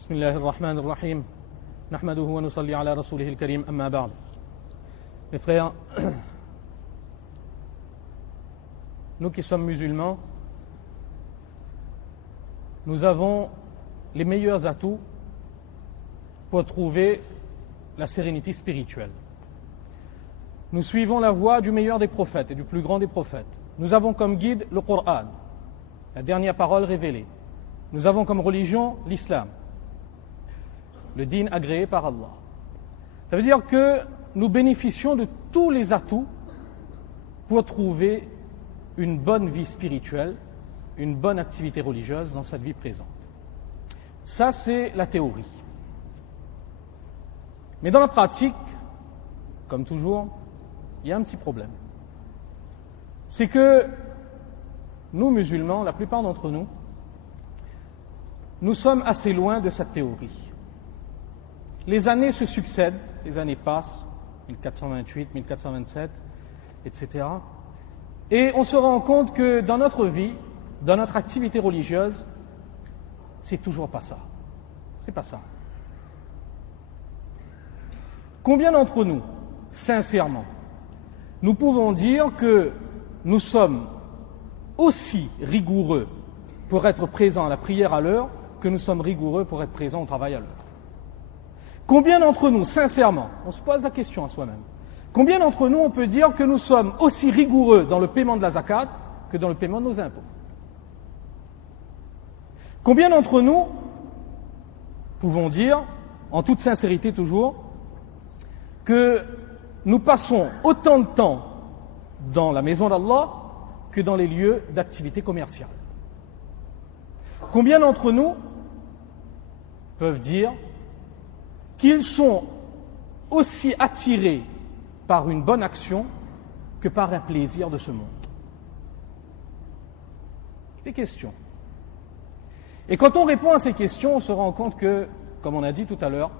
بسم الله الرحمن الرحيم نحمده ونصلي على رسوله الكريم أما بعد. Mes frères, nous qui sommes musulmans, nous avons les meilleurs atouts pour trouver la sérénité spirituelle. Nous suivons la voie du meilleur des prophètes et du plus grand des prophètes. Nous avons comme guide le Coran, la dernière parole révélée. Nous avons comme religion l'islam, le din agréé par Allah. Ça veut dire que nous bénéficions de tous les atouts pour trouver une bonne vie spirituelle, une bonne activité religieuse dans cette vie présente. Ça, c'est la théorie. Mais dans la pratique, comme toujours, il y a un petit problème. C'est que nous, musulmans, la plupart d'entre nous, nous sommes assez loin de cette théorie. Les années se succèdent, les années passent, 1428, 1427, etc. Et on se rend compte que dans notre vie, dans notre activité religieuse, c'est toujours pas ça. C'est pas ça. Combien d'entre nous, sincèrement, nous pouvons dire que nous sommes aussi rigoureux pour être présents à la prière à l'heure que nous sommes rigoureux pour être présents au travail à l'heure? Combien d'entre nous, sincèrement, on se pose la question à soi-même, combien d'entre nous on peut dire que nous sommes aussi rigoureux dans le paiement de la zakat que dans le paiement de nos impôts? Combien d'entre nous pouvons dire, en toute sincérité toujours, que nous passons autant de temps dans la maison d'Allah que dans les lieux d'activité commerciale? Combien d'entre nous peuvent dire qu'ils sont aussi attirés par une bonne action que par un plaisir de ce monde? Des questions. Et quand on répond à ces questions, on se rend compte que, comme on a dit tout à l'heure,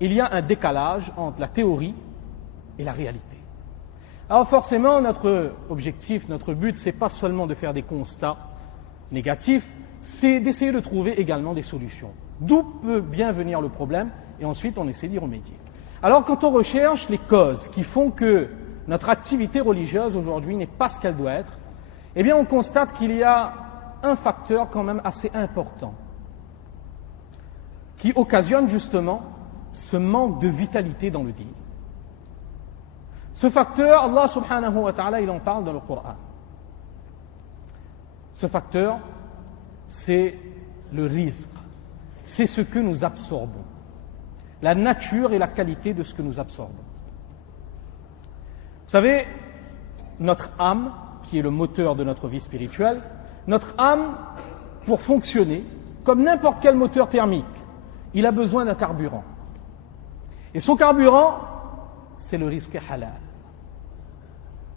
il y a un décalage entre la théorie et la réalité. Alors forcément, notre objectif, notre but, c'est pas seulement de faire des constats négatifs, c'est d'essayer de trouver également des solutions. D'où peut bien venir le problème, et ensuite on essaie d'y remédier. Alors quand on recherche les causes qui font que notre activité religieuse aujourd'hui n'est pas ce qu'elle doit être, eh bien on constate qu'il y a un facteur quand même assez important qui occasionne justement ce manque de vitalité dans le din. Ce facteur, Allah subhanahu wa ta'ala, il en parle dans le Coran. Ce facteur, c'est le rizq, c'est ce que nous absorbons, la nature et la qualité de ce que nous absorbons. Vous savez, notre âme, qui est le moteur de notre vie spirituelle, notre âme, pour fonctionner, comme n'importe quel moteur thermique, il a besoin d'un carburant. Et son carburant, c'est le rizq halal,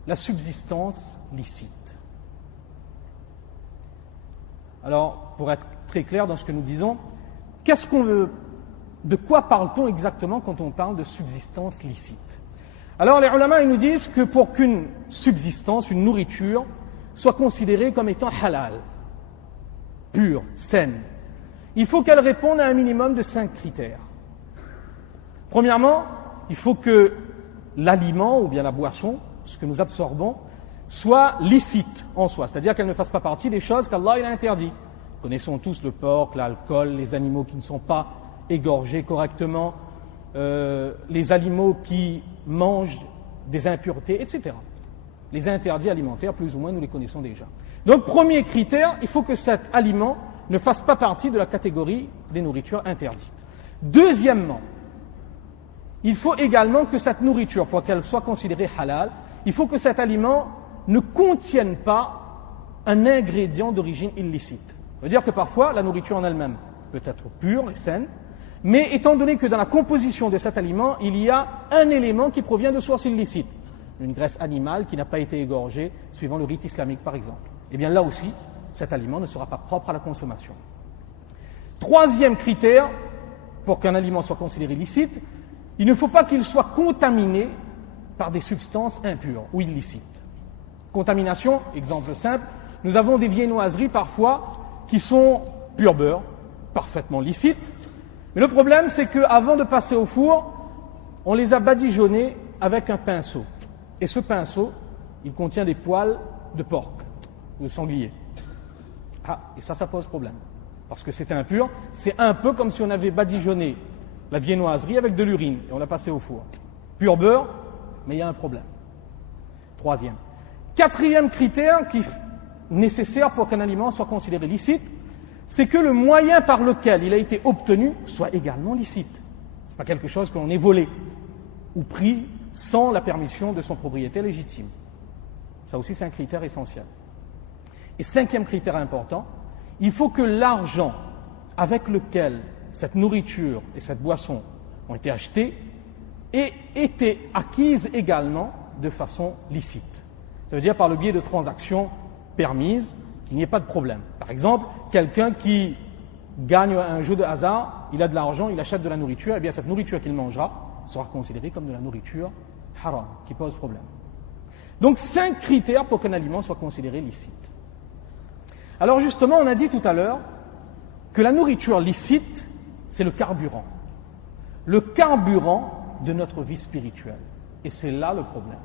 la subsistance licite. Alors, pour être très clair dans ce que nous disons, qu'est-ce qu'on veut, de quoi parle-t-on exactement quand on parle de subsistance licite? Alors les ulama, ils nous disent que pour qu'une subsistance, une nourriture, soit considérée comme étant halal, pure, saine, il faut qu'elle réponde à un minimum de 5 critères. Premièrement, il faut que l'aliment ou bien la boisson, ce que nous absorbons, soit licite en soi, c'est-à-dire qu'elle ne fasse pas partie des choses qu'Allah il a interdit. Nous connaissons tous le porc, l'alcool, les animaux qui ne sont pas égorgés correctement, les animaux qui mangent des impuretés, etc. Les interdits alimentaires, plus ou moins, nous les connaissons déjà. Donc, premier critère, il faut que cet aliment ne fasse pas partie de la catégorie des nourritures interdites. Deuxièmement, il faut également que cette nourriture, pour qu'elle soit considérée halal, il faut que cet aliment ne contienne pas un ingrédient d'origine illicite. Ça veut dire que parfois, la nourriture en elle-même peut être pure et saine, mais étant donné que dans la composition de cet aliment, il y a un élément qui provient de sources illicites, une graisse animale qui n'a pas été égorgée, suivant le rite islamique par exemple, eh bien là aussi, cet aliment ne sera pas propre à la consommation. Troisième critère, pour qu'un aliment soit considéré licite, il ne faut pas qu'il soit contaminé par des substances impures ou illicites. Contamination, exemple simple, nous avons des viennoiseries parfois qui sont pur beurre, parfaitement licites, Mais le problème, c'est qu'avant de passer au four, on les a badigeonnés avec un pinceau. Et ce pinceau, il contient des poils de porc, de sanglier. Ah, et ça pose problème. Parce que c'est impur. C'est un peu comme si on avait badigeonné la viennoiserie avec de l'urine et on l'a passé au four. Pur beurre, mais il y a un problème. Troisième. Quatrième critère qui est nécessaire pour qu'un aliment soit considéré licite, c'est que le moyen par lequel il a été obtenu soit également licite. Ce n'est pas quelque chose que l'on ait volé ou pris sans la permission de son propriétaire légitime. Ça aussi, c'est un critère essentiel. Et cinquième critère important, il faut que l'argent avec lequel cette nourriture et cette boisson ont été achetées ait été acquises également de façon licite. Ça veut dire par le biais de transactions permises, qu'il n'y ait pas de problème. Par exemple, quelqu'un qui gagne un jeu de hasard, il a de l'argent, il achète de la nourriture, et bien cette nourriture qu'il mangera sera considérée comme de la nourriture haram, qui pose problème. Donc 5 critères pour qu'un aliment soit considéré licite. Alors justement, on a dit tout à l'heure que la nourriture licite, c'est le carburant. Le carburant de notre vie spirituelle. Et c'est là le problème.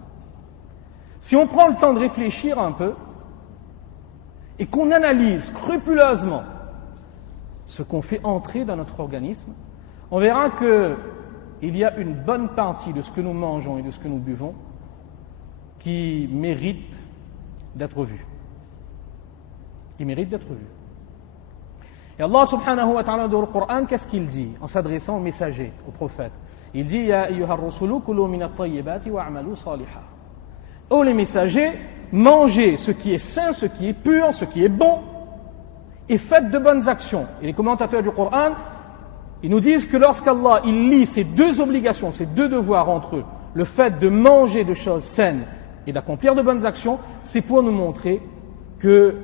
Si on prend le temps de réfléchir un peu et qu'on analyse scrupuleusement ce qu'on fait entrer dans notre organisme, on verra qu'il y a une bonne partie de ce que nous mangeons et de ce que nous buvons qui mérite d'être vu. Qui mérite d'être vu. Et Allah subhanahu wa ta'ala dans le Coran, qu'est-ce qu'il dit en s'adressant aux messagers, aux prophètes? Il dit Ya ayyuhar rusulu kulu min at-tayyibati wa'malu salihan. Ô les messagers, mangez ce qui est sain, ce qui est pur, ce qui est bon, et faites de bonnes actions. Et les commentateurs du Coran, ils nous disent que lorsqu'Allah il lie ces deux obligations, ces deux devoirs entre eux, le fait de manger de choses saines et d'accomplir de bonnes actions, c'est pour nous montrer que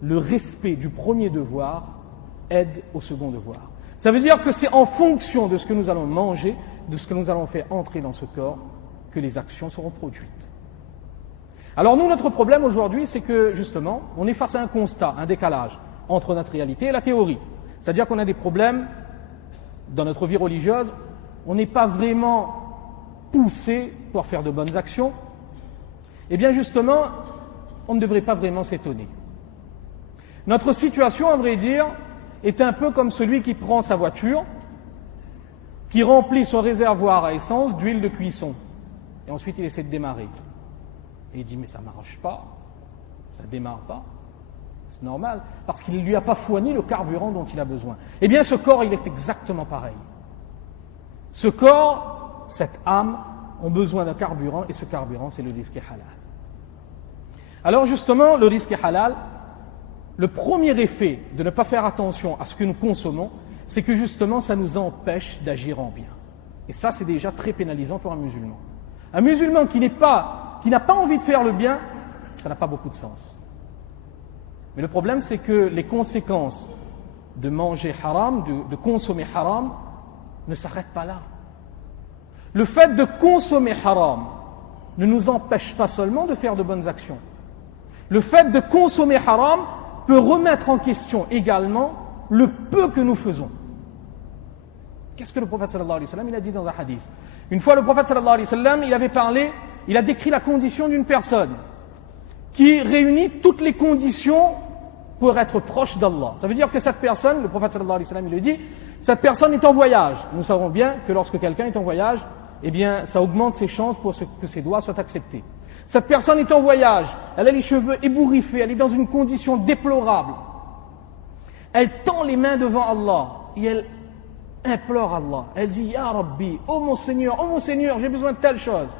le respect du premier devoir aide au second devoir. Ça veut dire que c'est en fonction de ce que nous allons manger, de ce que nous allons faire entrer dans ce corps, que les actions seront produites. Alors nous, notre problème aujourd'hui, c'est que justement, on est face à un constat, un décalage entre notre réalité et la théorie. C'est-à-dire qu'on a des problèmes dans notre vie religieuse, on n'est pas vraiment poussé pour faire de bonnes actions. Eh bien justement, on ne devrait pas vraiment s'étonner. Notre situation, à vrai dire, est un peu comme celui qui prend sa voiture, qui remplit son réservoir à essence d'huile de cuisson, et ensuite il essaie de démarrer. Et il dit, mais ça ne marche pas, ça ne démarre pas. C'est normal, parce qu'il ne lui a pas fourni le carburant dont il a besoin. Eh bien, ce corps, il est exactement pareil. Ce corps, cette âme, ont besoin d'un carburant, et ce carburant, c'est le risque halal. Alors justement, le risque halal, le premier effet de ne pas faire attention à ce que nous consommons, c'est que justement, ça nous empêche d'agir en bien. Et ça, c'est déjà très pénalisant pour un musulman. Un musulman qui n'a pas envie de faire le bien, ça n'a pas beaucoup de sens. Mais le problème, c'est que les conséquences de manger haram, de consommer haram, ne s'arrêtent pas là. Le fait de consommer haram ne nous empêche pas seulement de faire de bonnes actions. Le fait de consommer haram peut remettre en question également le peu que nous faisons. Qu'est-ce que le prophète sallallahu alayhi wa sallam il a dit dans un hadith? Une fois, le prophète sallallahu alayhi wa sallam, il a décrit la condition d'une personne qui réunit toutes les conditions pour être proche d'Allah. Ça veut dire que cette personne, le prophète sallallahu alayhi wa sallam, il le dit, cette personne est en voyage. Nous savons bien que lorsque quelqu'un est en voyage, eh bien, ça augmente ses chances pour que ses doigts soient acceptés. Cette personne est en voyage, elle a les cheveux ébouriffés, elle est dans une condition déplorable. Elle tend les mains devant Allah et elle implore Allah. Elle dit, Ya Rabbi, oh mon Seigneur, j'ai besoin de telle chose.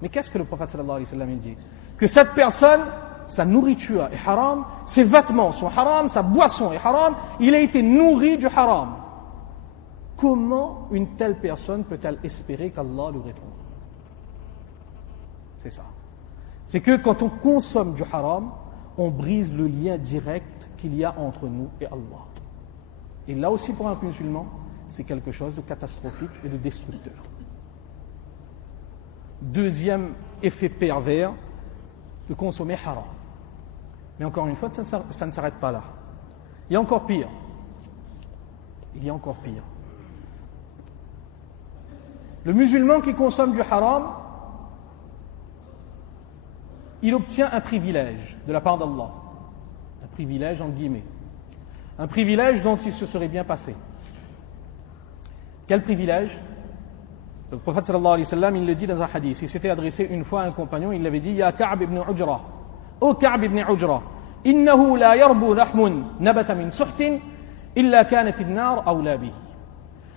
Mais qu'est-ce que le prophète sallallahu alayhi wa sallam il dit? Que cette personne, sa nourriture est haram, ses vêtements sont haram, sa boisson est haram, il a été nourri du haram. Comment une telle personne peut-elle espérer qu'Allah lui réponde? C'est ça. C'est que quand on consomme du haram, on brise le lien direct qu'il y a entre nous et Allah. Et là aussi pour un musulman, c'est quelque chose de catastrophique et de destructeur. Deuxième effet pervers de consommer haram. Mais encore une fois, ça ne s'arrête pas là. Il y a encore pire. Il y a encore pire. Le musulman qui consomme du haram, il obtient un privilège de la part d'Allah. Un privilège entre guillemets. Un privilège dont il se serait bien passé. Quel privilège? Le prophète sallallahu alayhi wa sallam, il le dit dans un hadith. Il s'était adressé une fois à un compagnon, il l'avait dit: Ya Ka'b ibn Ujra, ô Ka'b ibn Ujra, innahu la yarbu lahmun nabata min suhtin illa kanat an-nar awla bihi.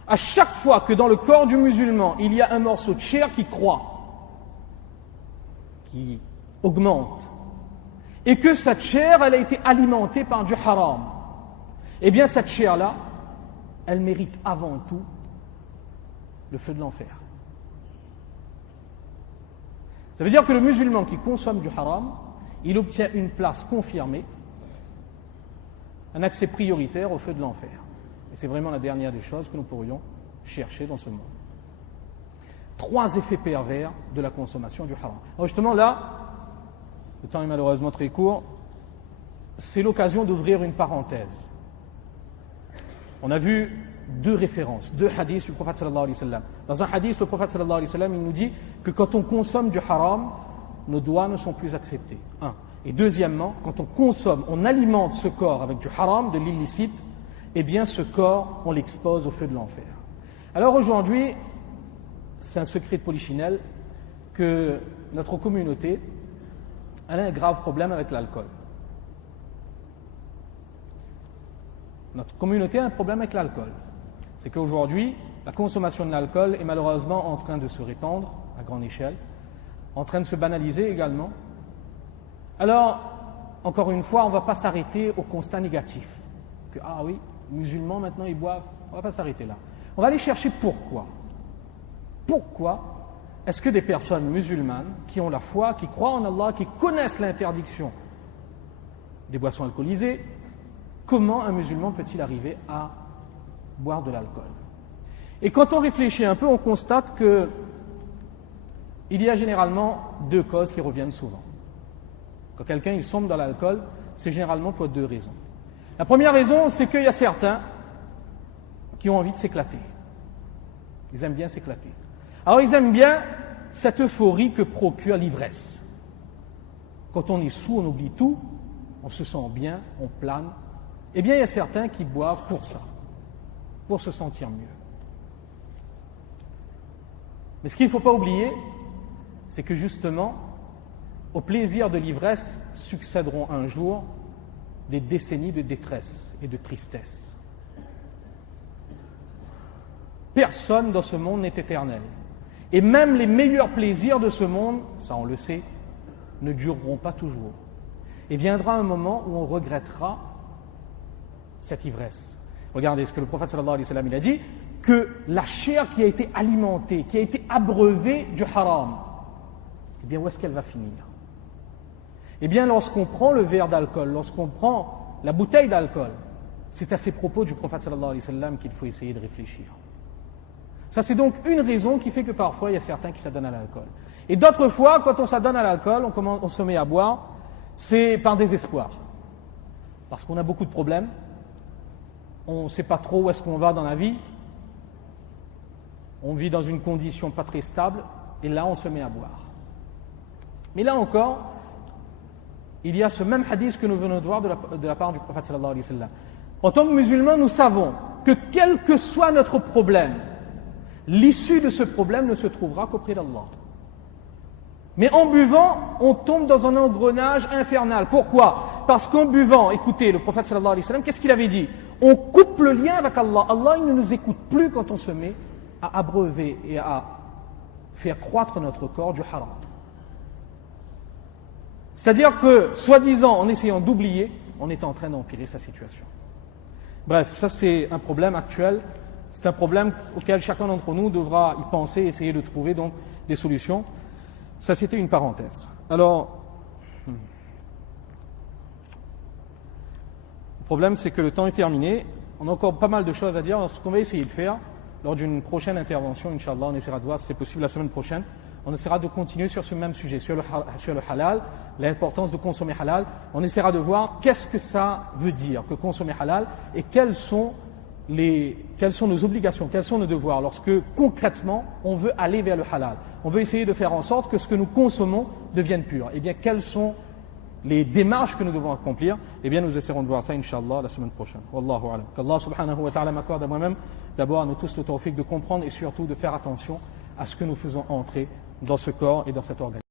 À chaque fois que dans le corps du musulman, il y a un morceau de chair qui croît, qui augmente, et que cette chair, elle a été alimentée par du haram, eh bien cette chair-là, elle mérite avant tout le feu de l'enfer. Ça veut dire que le musulman qui consomme du haram, il obtient une place confirmée, un accès prioritaire au feu de l'enfer. Et c'est vraiment la dernière des choses que nous pourrions chercher dans ce monde. 3 effets pervers de la consommation du haram. Alors justement là, le temps est malheureusement très court, c'est l'occasion d'ouvrir une parenthèse. On a vu 2 références, 2 hadiths du prophète sallallahu alayhi wa sallam. Dans un hadith, le prophète sallallahu alayhi wa sallam, il nous dit que quand on consomme du haram, nos doigts ne sont plus acceptés. 1. Et deuxièmement, quand on consomme, on alimente ce corps avec du haram, de l'illicite, eh bien ce corps, on l'expose au feu de l'enfer. Alors aujourd'hui, c'est un secret de polichinelle que notre communauté elle a un grave problème avec l'alcool. Notre communauté a un problème avec l'alcool. C'est qu'aujourd'hui, la consommation de l'alcool est malheureusement en train de se répandre à grande échelle, en train de se banaliser également. Alors, encore une fois, on ne va pas s'arrêter au constat négatif. Que, ah oui, les musulmans maintenant ils boivent. On ne va pas s'arrêter là. On va aller chercher pourquoi. Pourquoi est-ce que des personnes musulmanes qui ont la foi, qui croient en Allah, qui connaissent l'interdiction des boissons alcoolisées, comment un musulman peut-il arriver à boire de l'alcool? Et quand on réfléchit un peu, on constate que il y a généralement 2 causes qui reviennent souvent. Quand quelqu'un il sombre dans l'alcool, c'est généralement pour 2 raisons. La première raison, c'est qu'il y a certains qui ont envie de s'éclater. Ils aiment bien s'éclater. Alors ils aiment bien cette euphorie que procure l'ivresse. Quand on est sous, on oublie tout, on se sent bien, on plane. Eh bien, il y a certains qui boivent pour ça, pour se sentir mieux. Mais ce qu'il ne faut pas oublier, c'est que justement, au plaisir de l'ivresse succéderont un jour des décennies de détresse et de tristesse. Personne dans ce monde n'est éternel. Et même les meilleurs plaisirs de ce monde, ça on le sait, ne dureront pas toujours. Et viendra un moment où on regrettera cette ivresse. Regardez ce que le prophète sallallahu alayhi wa sallam il a dit, que la chair qui a été alimentée, qui a été abreuvée du haram, eh bien où est-ce qu'elle va finir? Eh bien lorsqu'on prend le verre d'alcool, lorsqu'on prend la bouteille d'alcool, c'est à ces propos du prophète sallallahu alayhi wa sallam qu'il faut essayer de réfléchir. Ça c'est donc une raison qui fait que parfois il y a certains qui s'adonnent à l'alcool. Et d'autres fois, quand on s'adonne à l'alcool, on se met à boire, c'est par désespoir. Parce qu'on a beaucoup de problèmes, on ne sait pas trop où est-ce qu'on va dans la vie, on vit dans une condition pas très stable, et là on se met à boire. Mais là encore, il y a ce même hadith que nous venons de voir de la part du prophète sallallahu alayhi wa sallam. En tant que musulmans, nous savons que quel que soit notre problème, l'issue de ce problème ne se trouvera qu'auprès d'Allah. Mais en buvant, on tombe dans un engrenage infernal. Pourquoi? Parce qu'en buvant, écoutez, le prophète sallallahu alayhi wa sallam, qu'est-ce qu'il avait dit? On coupe le lien avec Allah. Allah, il ne nous écoute plus quand on se met à abreuver et à faire croître notre corps du haram. C'est-à-dire que, soi-disant, en essayant d'oublier, on est en train d'empirer sa situation. Bref, ça c'est un problème actuel. C'est un problème auquel chacun d'entre nous devra y penser, essayer de trouver donc des solutions. Ça, c'était une parenthèse. Alors, le problème, c'est que le temps est terminé. On a encore pas mal de choses à dire. Alors, ce qu'on va essayer de faire, lors d'une prochaine intervention, Inch'Allah, on essaiera de voir si c'est possible la semaine prochaine, on essaiera de continuer sur ce même sujet, sur le halal, l'importance de consommer halal. On essaiera de voir qu'est-ce que ça veut dire, que consommer halal, et quelles sont quelles sont nos obligations, quels sont nos devoirs lorsque concrètement on veut aller vers le halal. On veut essayer de faire en sorte que ce que nous consommons devienne pur. Eh bien, quelles sont les démarches que nous devons accomplir? Eh bien, nous essaierons de voir ça, Inch'Allah, la semaine prochaine. Wallahu alam. Qu'Allah subhanahu wa ta'ala m'accorde à moi-même d'abord à nous tous le tawfiq de comprendre et surtout de faire attention à ce que nous faisons entrer dans ce corps et dans cet organe.